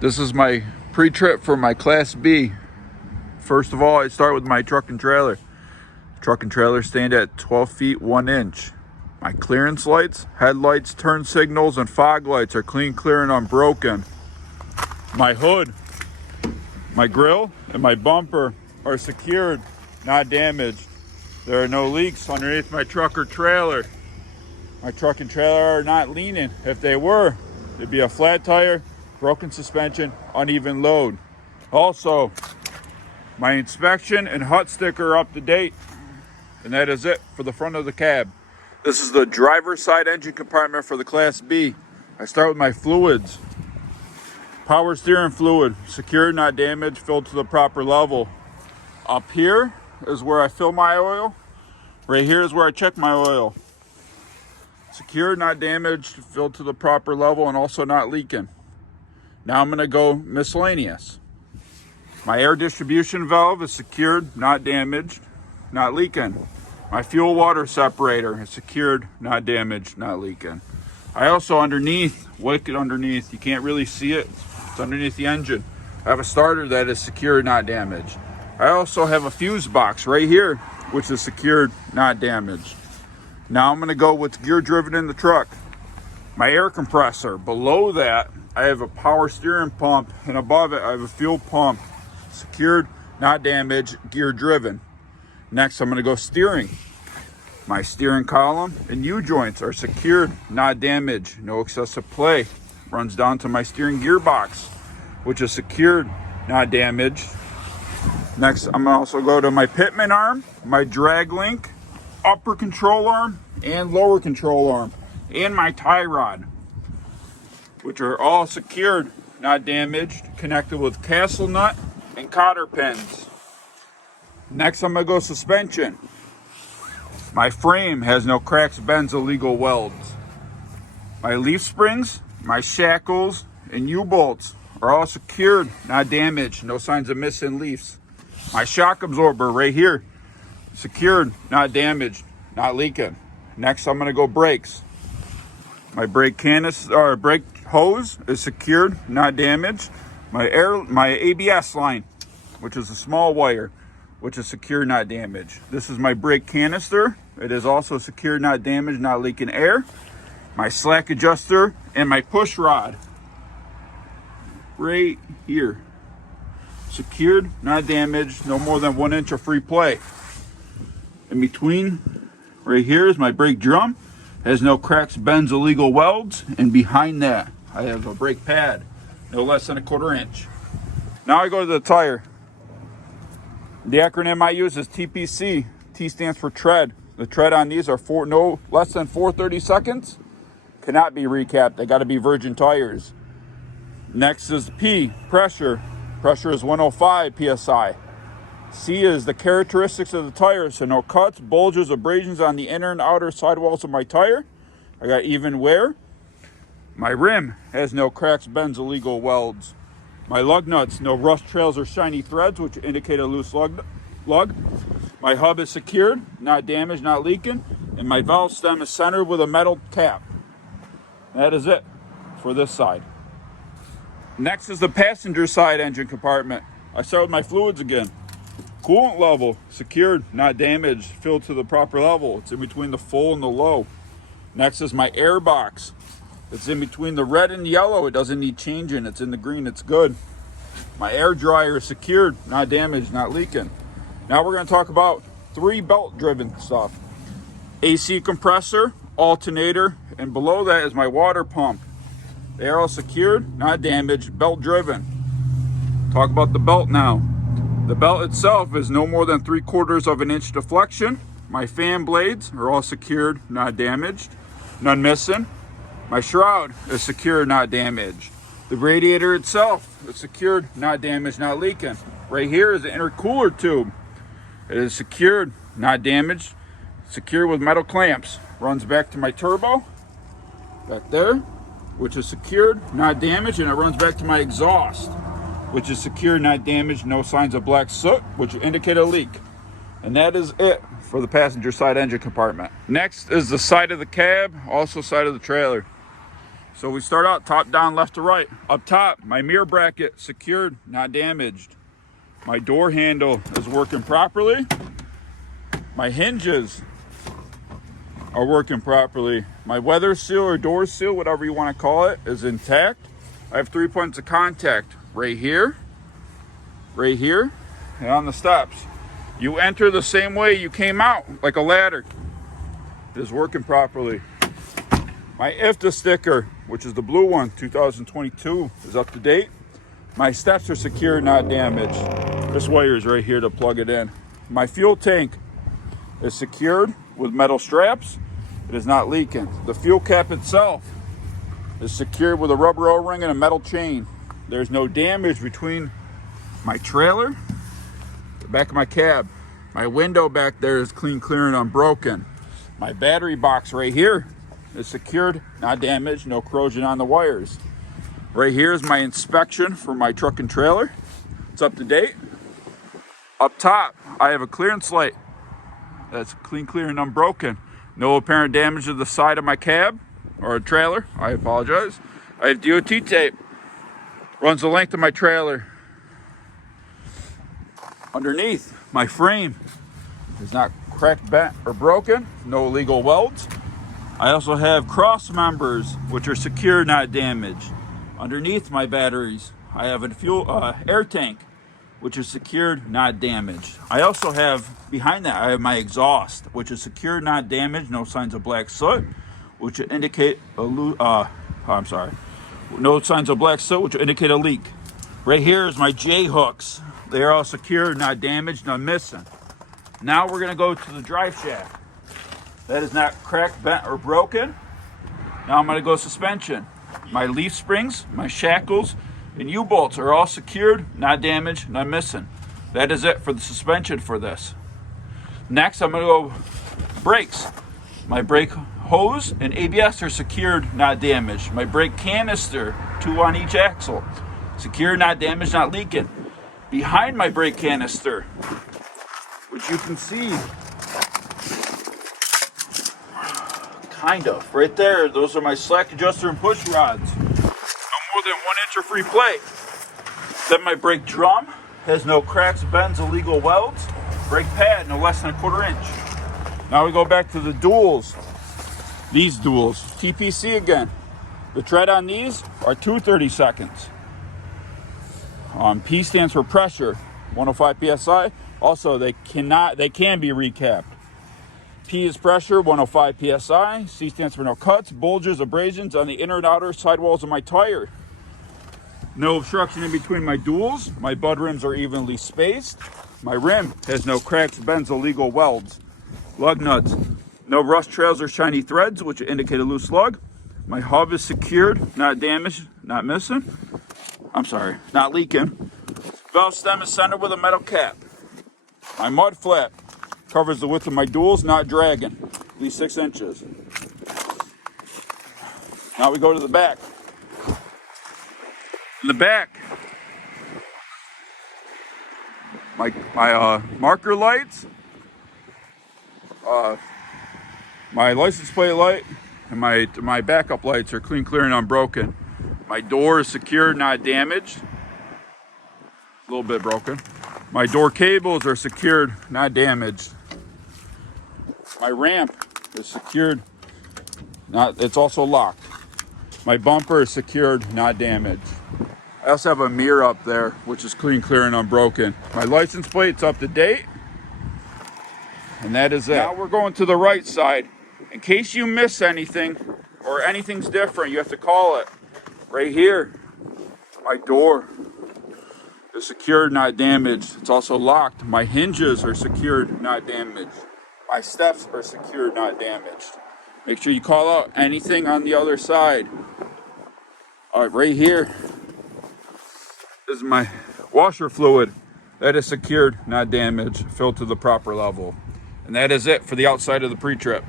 This is my pre-trip for my Class B. First of all, I start with my truck and trailer. Truck and trailer stand at 12 feet 1 inch. My clearance lights, headlights, turn signals, and fog lights are clean, clear, and unbroken. My hood, my grill, and my bumper are secured, not damaged. There are no leaks underneath my truck or trailer. My truck and trailer are not leaning. If they were, it'd be a flat tire, broken suspension, uneven load. Also, my inspection and HUT sticker are up to date. And that is it for the front of the cab. This is the driver's side engine compartment for the Class B. I start with my fluids. Power steering fluid, secured, not damaged, filled to the proper level. Up here is where I fill my oil. Right here is where I check my oil. Secured, not damaged, filled to the proper level, and also not leaking. Now I'm going to go miscellaneous. My air distribution valve is secured, not damaged, not leaking. My fuel water separator is secured, not damaged, not leaking. I also wicked underneath, you can't really see it, it's underneath the engine. I have a starter that is secured, not damaged. I also have a fuse box right here, which is secured, not damaged. Now I'm going to go what's gear driven in the truck. My air compressor. Below that, I have a power steering pump, and above it, I have a fuel pump. Secured, not damaged, gear driven. Next, I'm going to go steering. My steering column and U-joints are secured, not damaged, no excessive play. Runs down to my steering gearbox, which is secured, not damaged. Next, I'm going to also go to my pitman arm, my drag link, upper control arm, and lower control arm, and my tie rod, which are all secured, not damaged, connected with castle nut and cotter pins. Next, I'm going to go suspension. My frame has no cracks, bends, illegal welds. My leaf springs, my shackles, and U-bolts are all secured, not damaged, no signs of missing leaves. My shock absorber right here, secured, not damaged, not leaking. Next, I'm going to go brakes. My brake hose is secured, not damaged. My ABS line, which is a small wire, which is secure, not damaged. This is my brake canister. It is also secure, not damaged, not leaking air. My slack adjuster and my push rod right here. Secured, not damaged, no more than 1 inch of free play. In between, right here is my brake drum. Has no cracks, bends, illegal welds. And behind that, I have a brake pad, no less than 1/4 inch. Now I go to the tire. The acronym I use is TPC. T stands for tread. The tread on these are no less than 4/32. Cannot be recapped. They got to be virgin tires. Next is P, pressure. Pressure is 105 psi. C is the characteristics of the tire. So no cuts, bulges, abrasions on the inner and outer sidewalls of my tire. I got even wear. My rim has no cracks, bends, illegal welds. My lug nuts, no rust trails or shiny threads, which indicate a loose lug. My hub is secured, not damaged, not leaking. And my valve stem is centered with a metal cap. That is it for this side. Next is the passenger side engine compartment. I start with my fluids again. Coolant level, secured, not damaged, filled to the proper level. It's in between the full and the low. Next is my air box. It's in between the red and yellow. It doesn't need changing. It's in the green. It's good. My air dryer is secured, not damaged, not leaking. Now we're going to talk about 3 belt-driven stuff. AC compressor, alternator, and below that is my water pump. They are all secured, not damaged, belt-driven. Talk about the belt now. The belt itself is no more than 3/4 inch deflection. My fan blades are all secured, not damaged, none missing. My shroud is secured, not damaged. The radiator itself is secured, not damaged, not leaking. Right here is the intercooler tube. It is secured, not damaged, secured with metal clamps. Runs back to my turbo, back there, which is secured, not damaged, and it runs back to my exhaust, which is secured, not damaged, no signs of black soot, which indicate a leak. And that is it for the passenger side engine compartment. Next is the side of the cab, also side of the trailer. So we start out top down, left to right. Up top, my mirror bracket secured, not damaged. My door handle is working properly. My hinges are working properly. My weather seal or door seal, whatever you want to call it, is intact. I have 3 points of contact right here, and on the steps. You enter the same way you came out, like a ladder. It is working properly. My IFTA sticker, which is the blue one, 2022, is up to date. My steps are secure, not damaged. This wire is right here to plug it in. My fuel tank is secured with metal straps. It is not leaking. The fuel cap itself is secured with a rubber O-ring and a metal chain. There's no damage between my trailer, the back of my cab. My window back there is clean, clear, and unbroken. My battery box right here is secured, not damaged, no corrosion on the wires. Right here is my inspection for my truck and trailer. It's up to date. Up top, I have a clearance light that's clean, clear, and unbroken. No apparent damage to the side of my cab or a trailer. I apologize. I have DOT tape. Runs the length of my trailer. Underneath, my frame is not cracked, bent, or broken. No illegal welds. I also have cross members, which are secure, not damaged. Underneath my batteries, I have a fuel air tank, which is secured, not damaged. I also have, behind that, I have my exhaust, which is secured, not damaged, no signs of black soot, which would indicate no signs of black soot, which would indicate a leak. Right here is my J hooks. They are all secured, not damaged, not missing. Now we're gonna go to the drive shaft. That is not cracked, bent, or broken. Now I'm gonna go suspension. My leaf springs, my shackles, and U-bolts are all secured, not damaged, not missing. That is it for the suspension for this. Next, I'm gonna go brakes. My brake hose and ABS are secured, not damaged. My brake canister, 2 on each axle, secured, not damaged, not leaking. Behind my brake canister, which you can see, kind of, right there, those are my slack adjuster and push rods. No more than 1 inch of free play. Then my brake drum has no cracks, bends, illegal welds. Brake pad, no less than 1/4 inch. Now we go back to the duals. These duals, TPC again. The tread on these are 2/32. P stands for pressure, 105 PSI. Also, they can be recapped. P is pressure, 105 PSI. C stands for no cuts, bulges, abrasions on the inner and outer sidewalls of my tire. No obstruction in between my duals. My bud rims are evenly spaced. My rim has no cracks, bends, illegal welds. Lug nuts, no rust trails or shiny threads, which indicate a loose lug. My hub is secured, not damaged, not missing. Not leaking. Valve stem is centered with a metal cap. My mud flap covers the width of my duals, not dragging, at least 6 inches. Now we go to the back. In the back, my marker lights, my license plate light, and my backup lights are clean, clear, and unbroken. My door is secured, not damaged. A little bit broken. My door cables are secured, not damaged. My ramp is secured, it's also locked. My bumper is secured, not damaged. I also have a mirror up there, which is clean, clear, and unbroken. My license plate's up to date. And that is it. Now we're going to the right side. In case you miss anything or anything's different, you have to call it. Right here, my door is secured, not damaged. It's also locked. My hinges are secured, not damaged. My steps are secured, not damaged. Make sure you call out anything on the other side. All right, right here is my washer fluid. That is secured, not damaged, filled to the proper level. And that is it for the outside of the pre-trip.